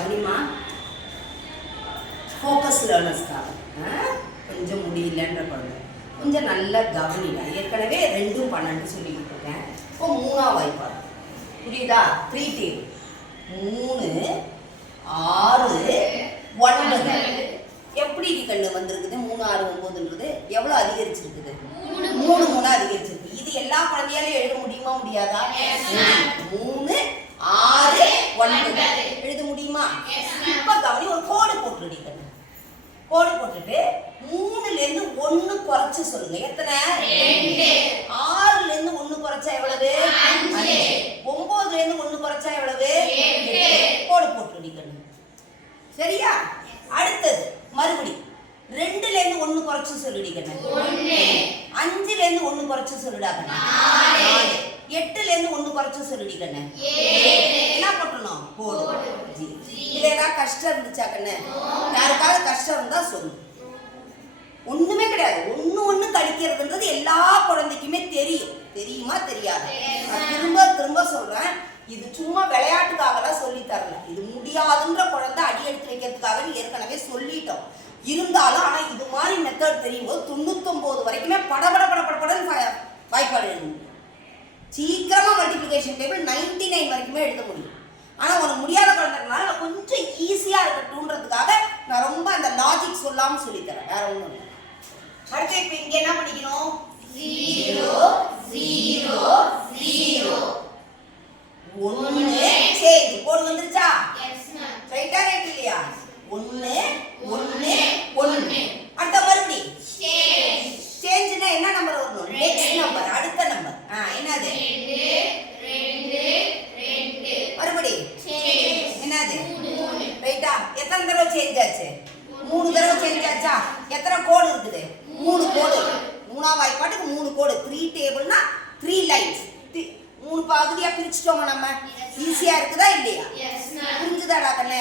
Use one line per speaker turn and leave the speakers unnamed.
கவனிமா? Focus லேர்னர்ஸ்க்காக கொஞ்சம் முடியலன்ற குழந்தை. கொஞ்சம் நல்லா கவனிடா ஏற்கனவே ரெண்டும் பன்னெண்டு சொல்லிக்கிட்டு இருக்கேன். இப்போ மூணா வாய்ப்பாடு புரியுதா? த்ரீ டேபிள் மூணு ஆறு ஒன்பது. எப்படி இது கண்ணு? வந்திருக்குது. மூணு ஆறு ஒன்பதுன்றது எவ்வளோ அதிகரிச்சிருக்குது? மூணு. மூணு அதிகரிச்சிருக்கு. இது எல்லா குழந்தையாலும் எழுத முடியுமா? முடியாதா? மூணு ஆறு ஒன்பது எழுத முடியுமா இப்ப கவனி ஒரு கோடு போட்டுடி கண்ணு கோடு போட்டுட்டு மூணுல இருந்து ஒண்ணு குறைச்சு சொல்லுங்க. எத்தனை? ஆறுல இருந்து ஒண்ணு குறைச்சா எவ்வளவு? அஞ்சு. ஒன்பதுல இருந்து ஒண்ணு குறைச்சா எவ்வளவு. கோடு போட்டுடி கண்ணு சரியா? அடுத்தது மறுபடி. ரெண்டுல இருந்து ஒண்ணு குறைச்சு சொல்லுடி கண்ணு அஞ்சுல இருந்து குறைச்சு சொல்லுடா. கண்ணு எட்டுல குறைச்சு சொல்லுடி கண்ணு என்ன பண்ணணும் போடு. ஜி. இதுல ஏதாவது கஷ்டம் இருந்துச்சா கண்ணு? யாருக்காவது கஷ்டம் இருந்தா சொல்லு. ஒண்ணுமே கிடையாது. ஒண்ணு ஒண்ணு கழிக்கிறதுன்றது எல்லா குழந்தைக்குமே தெரியும். தெரியுமா? தெரியாது. நான் திரும்ப திரும்ப சொல்றேன். இது சும்மா விளையாட்டுக்காகலாம் சொல்லி தரல. இது முடியாதுன்ற குழந்தை அடி எடுத்து வைக்கிறதுக்காக ஏற்கனவே சொல்லிட்டோம். இருந்தாலும் ஆனா இது மாதிரி மெத்தட் தெரியும் போது தொண்ணூத்தொன்பது வரைக்குமே படபட படபடன்னு வாய்ப்பாடு எழுத முடியும் சீக்கிரமா மல்டிப்ளிகேஷன் டேபிள் நைன்டி நைன் வரைக்குமே எழுத முடியும். ஆனா உனக்கு முடியாத குழந்தைங்களால கொஞ்சம் ஈஸியா இருக்கட்டும்ன்றதுக்காக நான் ரொம்ப அந்த லாஜிக் சொல்லாம சொல்லித் தரேன் வேற ஒண்ணும் இல்லை. அடுத்து இப்ப இங்க என்ன படிக்கணும்? ஜீரோ ஜீரோ ஜீரோ ஒண்ணு சேஞ்ச் கோடு வந்துருச்சா? ரைட்டா ரைட் இல்லையா? ஒண்ணு ஒண்ணு ஒண்ணு அடுத்த மறுபடி சேஞ்ச்னா என்ன நம்பர் வரணும் நெக்ஸ்ட் நம்பர் அடுத்த நம்பர் ஆ என்னது மறுபடி என்னது ரைட்டா எத்தனை தடவை சேஞ்ச் ஆச்சு. மூணு தடவை சேஞ்ச் ஆச்சா? எத்தனை கோடு இருக்குது? மூணு கோடு மூணாம் வாய்ப்பாட்டுக்கு மூணு கோடு த்ரீ டேபிள்னா த்ரீ லைன்ஸ் மூணு பகுதியா பிரிச்சுட்டோமா நம்ம? ஈஸியா இருக்குதா இல்லையா? புரிஞ்சுதாடா கண்ணு?